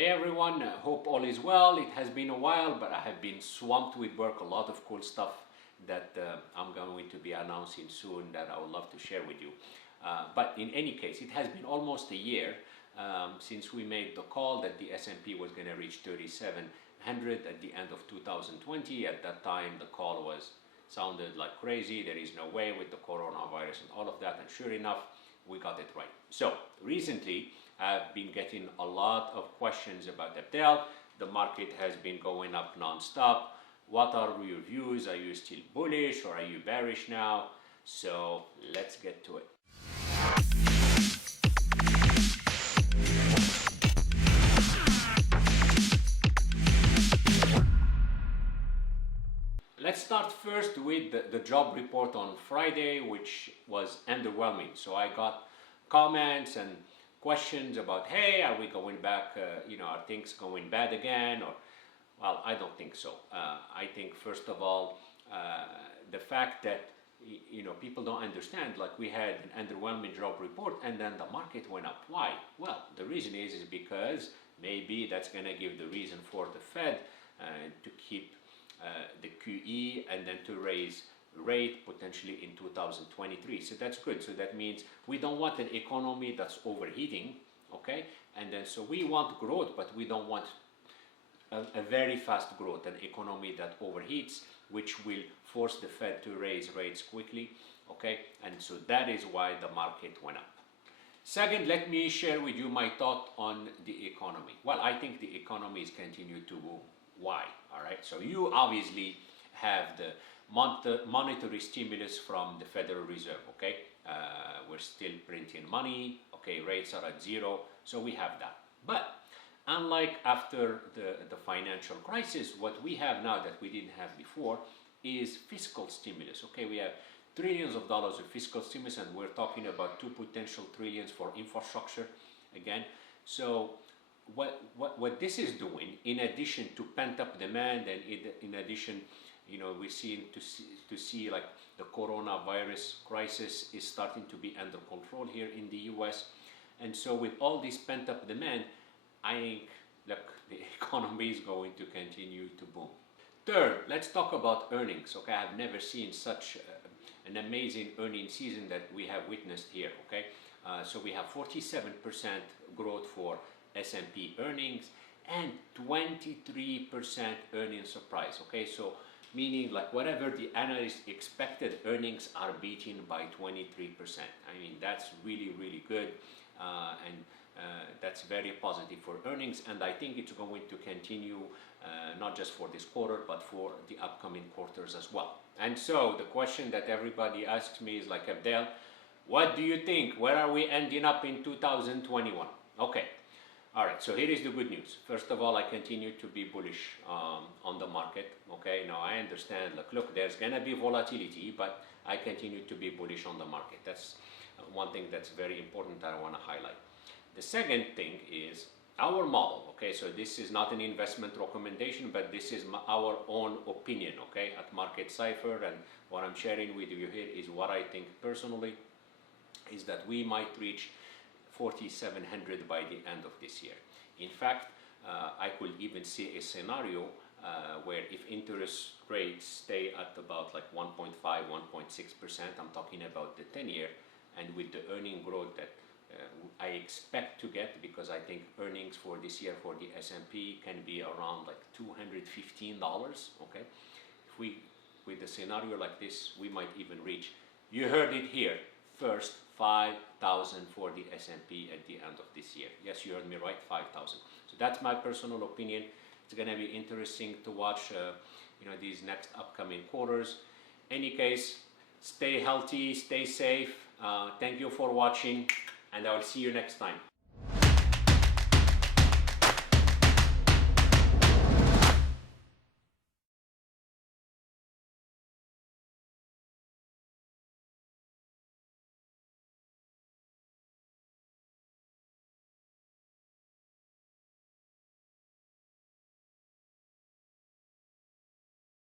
Hey everyone, hope all is well. It has been a while, but I have been swamped with work, a lot of cool stuff that I'm going to be announcing soon that I would love to share with you. But in any case, it has been almost a year since we made the call that the S&P was going to reach 3,700 at the end of 2020. At that time, the call sounded like crazy. There is no way with the coronavirus and all of that. And sure enough, we got it right. So recently, I've been getting a lot of questions about Abdel. The market has been going up non-stop. What are your views? Are you still bullish or are you bearish now? So let's get to it. Let's start first with the job report on Friday, which was underwhelming. So I got comments and questions about, hey, are we going back, are things going bad again? Or, well, I don't think so. I think, first of all, the fact that, people don't understand, like we had an underwhelming job report and then the market went up. Why? Well, the reason is because maybe that's going to give the reason for the Fed to keep the QE and then to raise rate potentially in 2023. So that's good. So that means we don't want an economy that's overheating, okay? And then so we want growth, but we don't want a very fast growth, an economy that overheats, which will force the Fed to raise rates quickly, okay? And so that is why the market went up. Second, let me share with you my thought on the economy. Well, I think the economy is continuing to boom. Why? All right. So you obviously have the monetary stimulus from the Federal Reserve, okay? We're still printing money, okay? Rates are at zero, so we have that. But unlike after the financial crisis, what we have now that we didn't have before is fiscal stimulus, okay? We have trillions of dollars of fiscal stimulus, and we're talking about 2 potential trillions for infrastructure again. So what this is doing, in addition to pent-up demand, and in addition, we're seeing to see like the coronavirus crisis is starting to be under control here in the US. And so with all this pent-up demand, I think, look, the economy is going to continue to boom. Third, let's talk about earnings, okay? I've never seen such an amazing earnings season that we have witnessed here, okay? So we have 47% growth for S&P earnings and 23% earnings surprise, okay? So meaning like whatever the analysts expected, earnings are beaten by 23%. I mean, that's really, really good, and that's very positive for earnings, and I think it's going to continue not just for this quarter, but for the upcoming quarters as well. And so the question that everybody asks me is like, Abdel, what do you think? Where are we ending up in 2021? Okay. All right, so here is the good news. First of all, I continue to be bullish on the market, okay? Now, I understand, look, there's going to be volatility, but I continue to be bullish on the market. That's one thing that's very important that I want to highlight. The second thing is our model, okay? So this is not an investment recommendation, but this is our own opinion, okay, at Market Cipher, and what I'm sharing with you here is what I think personally is that we might reach 4,700 by the end of this year. In fact, I could even see a scenario where if interest rates stay at about like 1.5, 1.6%, I'm talking about the 10-year, and with the earning growth that I expect to get, because I think earnings for this year for the S&P can be around like $215, okay? If we, with a scenario like this, we might even reach, you heard it here, first 5,000 for the S&P at the end of this year. Yes, you heard me right, 5,000. So that's my personal opinion. It's going to be interesting to watch, these next upcoming quarters. Any case, stay healthy, stay safe. Thank you for watching, and I will see you next time.